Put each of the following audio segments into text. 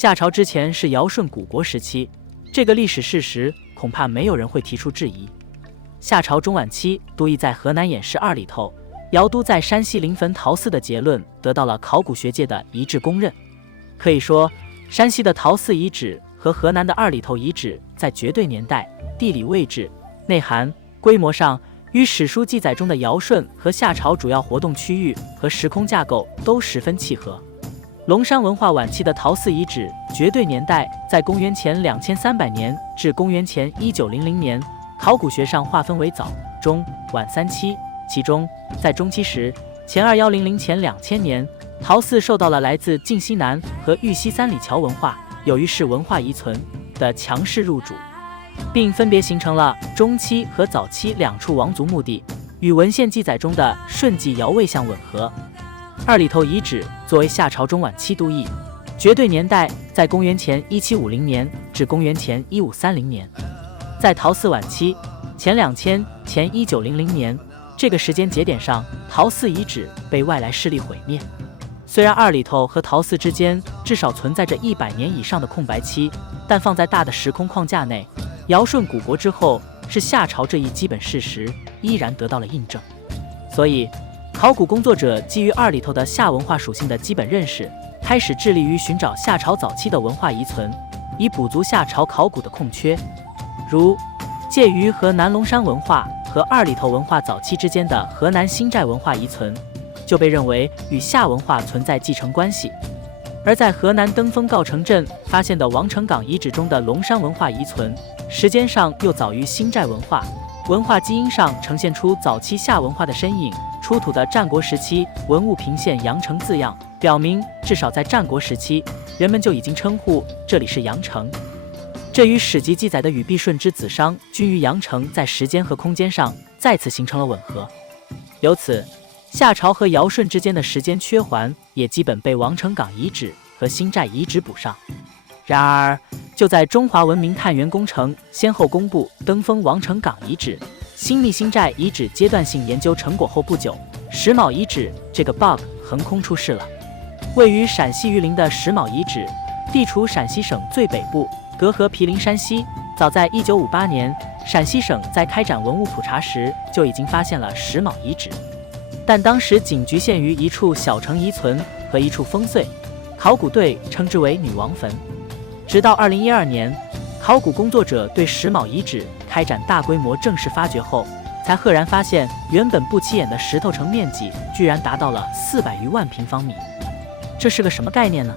夏朝之前是尧舜古国时期，这个历史事实恐怕没有人会提出质疑。夏朝中晚期都邑在河南偃师2里头，尧都在山西临汾陶寺的结论得到了考古学界的一致公认。可以说，山西的陶寺遗址和河南的2里头遗址在绝对年代、地理位置、内涵、规模上与史书记载中的尧舜和夏朝主要活动区域和时空架构都十分契合。龙山文化晚期的陶寺遗址绝对年代在公元前2300年至公元前1900年，考古学上划分为早、中、晚3期。其中，在中期时，前2100前2000年，陶寺受到了来自晋西南和豫西3里桥文化有虞氏文化遗存的强势入主，并分别形成了中期和早期2处王族墓地，与文献记载中的舜纪尧魏相吻合。2里头遗址作为夏朝中晚期都邑，绝对年代在公元前1750年至公元前1530年。在陶寺晚期前2000前1900年这个时间节点上，陶寺遗址被外来势力毁灭。虽然2里头和陶寺之间至少存在着100年以上的空白期，但放在大的时空框架内，尧舜古国之后是夏朝这一基本事实依然得到了印证。所以考古工作者基于2里头的夏文化属性的基本认识，开始致力于寻找夏朝早期的文化遗存，以补足夏朝考古的空缺。如介于河南龙山文化和2里头文化早期之间的河南新寨文化遗存，就被认为与夏文化存在继承关系。而在河南登封诰城镇发现的王城岗遗址中的龙山文化遗存，时间上又早于新寨文化，文化基因上呈现出早期夏文化的身影。出土的战国时期文物频现阳城字样，表明至少在战国时期，人们就已经称呼这里是阳城。这与史籍记载的与毕顺之子商均于阳城在时间和空间上再次形成了吻合。由此，夏朝和尧舜之间的时间缺环也基本被王城岗遗址和新寨遗址补上。然而，就在中华文明探源工程先后公布登封王城岗遗址、新密新寨遗址阶段性研究成果后不久，石卯遗址这个 bug 横空出世了。位于陕西榆林的石卯遗址，地处陕西省最北部，隔河毗邻山西。早在1958年，陕西省在开展文物普查时就已经发现了石卯遗址，但当时仅局限于一处小城遗存和一处烽燧，考古队称之为女王坟。直到2012年，考古工作者对石卯遗址开展大规模正式发掘后，才赫然发现原本不起眼的石头城面积居然达到了400余万平方米。这是个什么概念呢？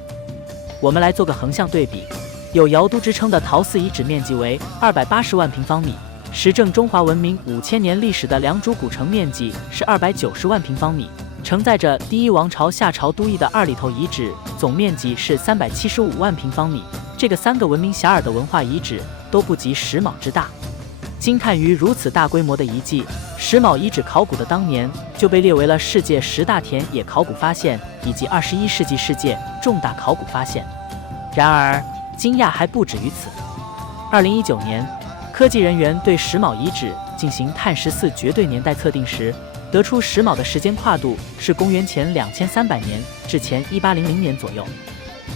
我们来做个横向对比，有尧都之称的陶寺遗址面积为280万平方米，实证中华文明5000年历史的良渚古城面积是290万平方米，承载着第一王朝夏朝都邑的2里头遗址总面积是375万平方米。这个3个闻名遐迩的文化遗址都不及石卯之大。惊叹于如此大规模的遗迹，石卯遗址考古的当年就被列为了世界10大田野考古发现以及21世纪世界重大考古发现。然而，惊讶还不止于此。2019年，科技人员对石卯遗址进行碳14绝对年代测定时，得出石卯的时间跨度是公元前2300年至前1800年左右。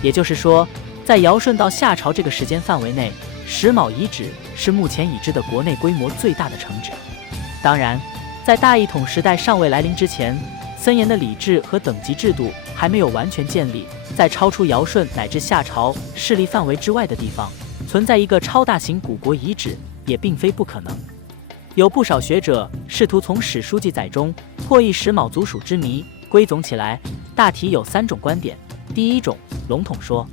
也就是说，在尧舜到夏朝这个时间范围内，石卯遗址是目前已知的国内规模最大的城址。当然，在大一统时代尚未来临之前，森严的礼制和等级制度还没有完全建立，在超出尧舜乃至夏朝势力范围之外的地方，存在一个超大型古国遗址也并非不可能。有不少学者试图从史书记载中破译石卯族属之谜，归总起来，大体有3种观点。第一种，笼统说，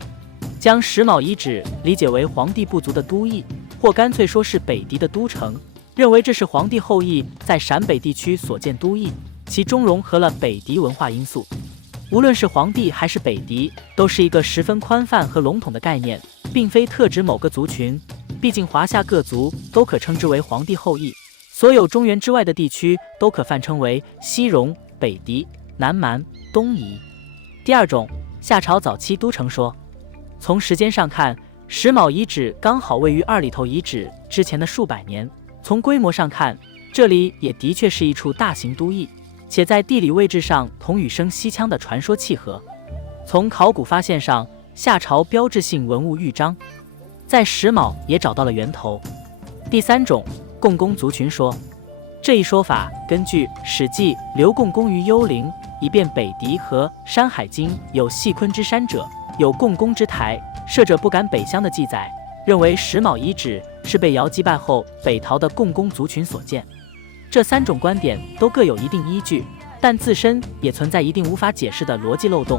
将石卯遗址理解为黄帝部族的都邑，或干脆说是北狄的都城，认为这是黄帝后裔在陕北地区所建都邑，其中融合了北狄文化因素。无论是黄帝还是北狄，都是一个十分宽泛和笼统的概念，并非特指某个族群。毕竟华夏各族都可称之为黄帝后裔，所有中原之外的地区都可泛称为西戎、北狄、南蛮、东夷。第二种，夏朝早期都城说。从时间上看，石卯遗址刚好位于2里头遗址之前的数百年。从规模上看，这里也的确是一处大型都邑，且在地理位置上同羽生西羌的传说契合。从考古发现上，夏朝标志性文物玉章，在石卯也找到了源头。第三种，共工族群说。这一说法根据《史记·刘共工于幽陵，以便北狄和《山海经》有细昆之山者，有共工之台，射者不敢北乡的记载，认为石卯遗址是被尧击败后北逃的共工族群所建。这三种观点都各有一定依据，但自身也存在一定无法解释的逻辑漏洞。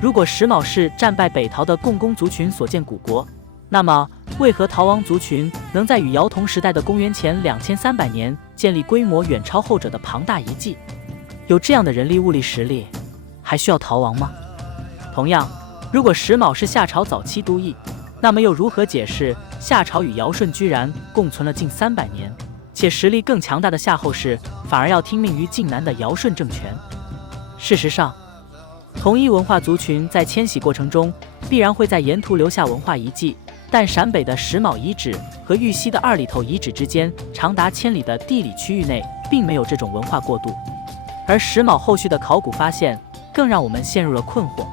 如果石卯是战败北逃的共工族群所建古国，那么为何逃亡族群能在与尧同时代的公元前2300年建立规模远超后者的庞大遗迹？有这样的人力物力实力，还需要逃亡吗？同样，如果石卯是夏朝早期都邑，那么又如何解释夏朝与尧舜居然共存了近300年，且实力更强大的夏后氏反而要听命于晋南的尧舜政权？事实上，同一文化族群在迁徙过程中必然会在沿途留下文化遗迹，但陕北的石卯遗址和玉溪的二里头遗址之间长达1000里的地理区域内并没有这种文化过渡，而石卯后续的考古发现更让我们陷入了困惑。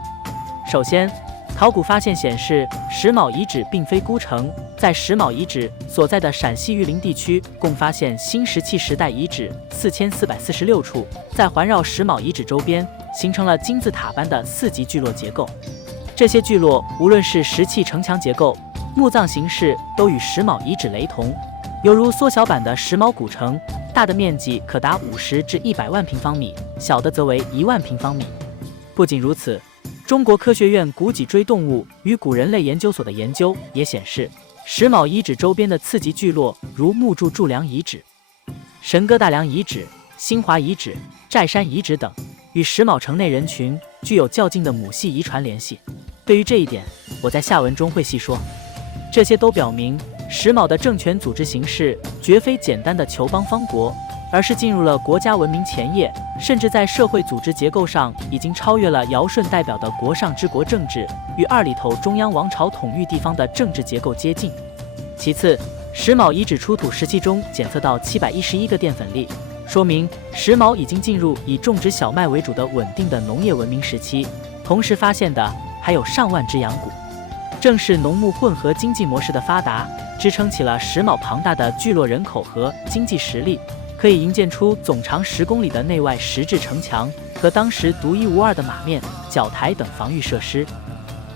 首先，考古发现显示石卯遗址并非孤城，在石卯遗址所在的陕西榆林地区共发现新石器时代遗址4446处，在环绕石卯遗址周边形成了金字塔般的4级聚落结构。这些聚落无论是石器城墙结构、墓葬形式都与石卯遗址雷同，犹如缩小版的石卯古城，大的面积可达50至100万平方米，小的则为1万平方米。不仅如此，中国科学院古脊椎动物与古人类研究所的研究也显示，石卯遗址周边的次级聚落如木柱柱梁遗址、神歌大梁遗址、新华遗址、寨山遗址等，与石卯城内人群具有较近的母系遗传联系。对于这一点，我在下文中会细说。这些都表明，石卯的政权组织形式绝非简单的酋邦方国，而是进入了国家文明前夜，甚至在社会组织结构上已经超越了尧舜代表的国上之国政治，与二里头中央王朝统御地方的政治结构接近。其次，石卯遗址出土时期中检测到711个淀粉粒，说明石卯已经进入以种植小麦为主的稳定的农业文明时期。同时发现的还有上万只羊骨。正是农牧混合经济模式的发达，支撑起了石卯庞大的聚落人口和经济实力，可以营建出总长10公里的内外石质城墙和当时独一无二的马面、角台等防御设施。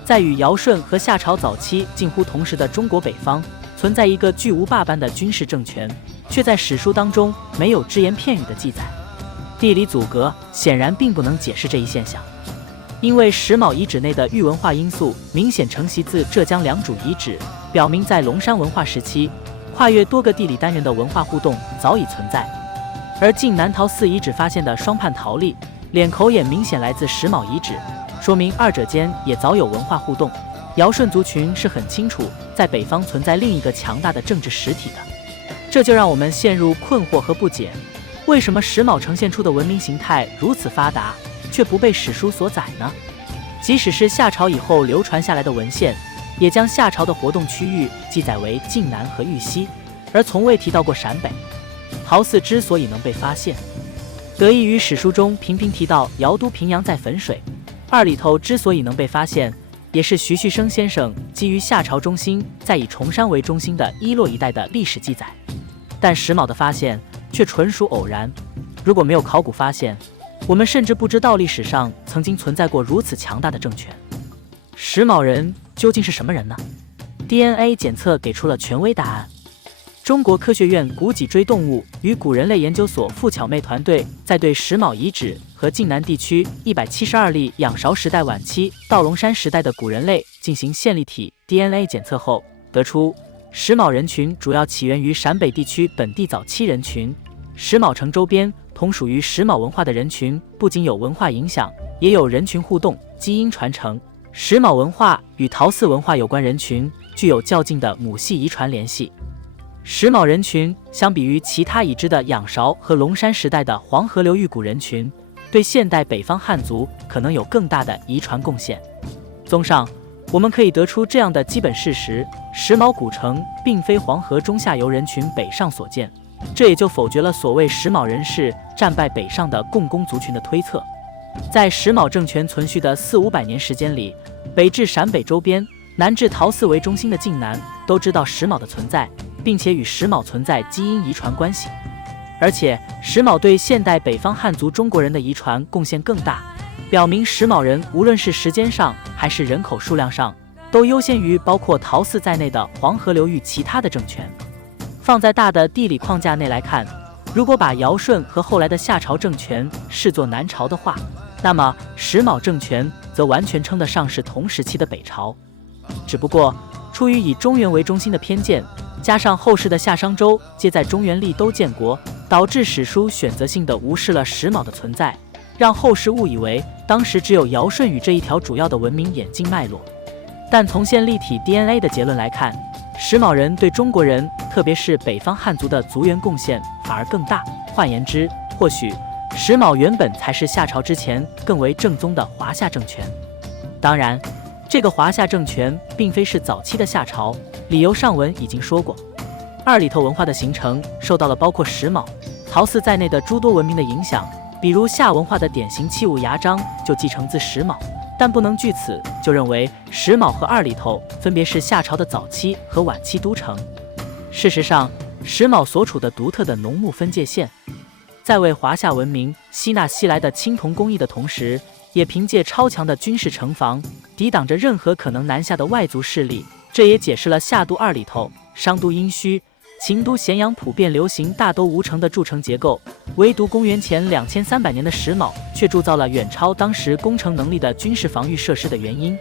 在与尧舜和夏朝早期近乎同时的中国北方，存在一个巨无霸般的军事政权，却在史书当中没有只言片语的记载。地理阻隔显然并不能解释这一现象。因为石卯遗址内的玉文化因素明显承袭自浙江良渚遗址，表明在龙山文化时期，跨越多个地理单元的文化互动早已存在。而晋南陶寺遗址发现的双畔陶粒、脸口也明显来自石卯遗址，说明二者间也早有文化互动。尧舜族群是很清楚在北方存在另一个强大的政治实体的，这就让我们陷入困惑和不解：为什么石卯呈现出的文明形态如此发达，却不被史书所载呢？即使是夏朝以后流传下来的文献，也将夏朝的活动区域记载为晋南和玉溪，而从未提到过陕北。陶寺之所以能被发现，得益于史书中频频提到尧都平阳在汾水；二里头之所以能被发现，也是徐旭升先生基于夏朝中心再以崇山为中心的伊洛一带的历史记载。但石卯的发现却纯属偶然，如果没有考古发现，我们甚至不知道历史上曾经存在过如此强大的政权。石卯人究竟是什么人呢？ DNA 检测给出了权威答案。中国科学院古脊椎动物与古人类研究所傅巧妹团队在对石卯遗址和晋南地区172例仰韶时代晚期到龙山时代的古人类进行线粒体 DNA 检测后，得出石卯人群主要起源于陕北地区本地早期人群。石卯城周边同属于石卯文化的人群，不仅有文化影响，也有人群互动、基因传承。石卯文化与陶寺文化有关人群具有较近的母系遗传联系。石卯人群相比于其他已知的仰韶和龙山时代的黄河流域古人群，对现代北方汉族可能有更大的遗传贡献。综上，我们可以得出这样的基本事实：石卯古城并非黄河中下游人群北上所建，这也就否决了所谓石卯人士战败北上的共工族群的推测。在石卯政权存续的400-500年时间里，北至陕北周边，南至陶寺为中心的晋南，都知道石卯的存在，并且与石卯存在基因遗传关系。而且石卯对现代北方汉族中国人的遗传贡献更大，表明石卯人无论是时间上还是人口数量上，都优先于包括陶寺在内的黄河流域其他的政权。放在大的地理框架内来看，如果把尧舜和后来的夏朝政权视作南朝的话，那么石卯政权则完全称得上是同时期的北朝。只不过出于以中原为中心的偏见，加上后世的夏商周皆在中原立都建国，导致史书选择性地无视了石卯的存在，让后世误以为当时只有尧舜禹这一条主要的文明演进脉络。但从现立体 DNA 的结论来看，石卯人对中国人，特别是北方汉族的族源贡献反而更大。换言之，或许石卯原本才是夏朝之前更为正宗的华夏政权。当然，这个华夏政权并非是早期的夏朝，理由上文已经说过。二里头文化的形成受到了包括石卯、陶寺在内的诸多文明的影响，比如夏文化的典型器物牙璋就继承自石卯，但不能据此就认为石卯和二里头分别是夏朝的早期和晚期都城。事实上，石卯所处的独特的农牧分界线，在为华夏文明吸纳西来的青铜工艺的同时，也凭借超强的军事城防抵挡着任何可能南下的外族势力。这也解释了夏都二里头、商都殷墟、秦都咸阳普遍流行大都无城的筑城结构，唯独公元前2300年的石卯却铸造了远超当时工程能力的军事防御设施的原因。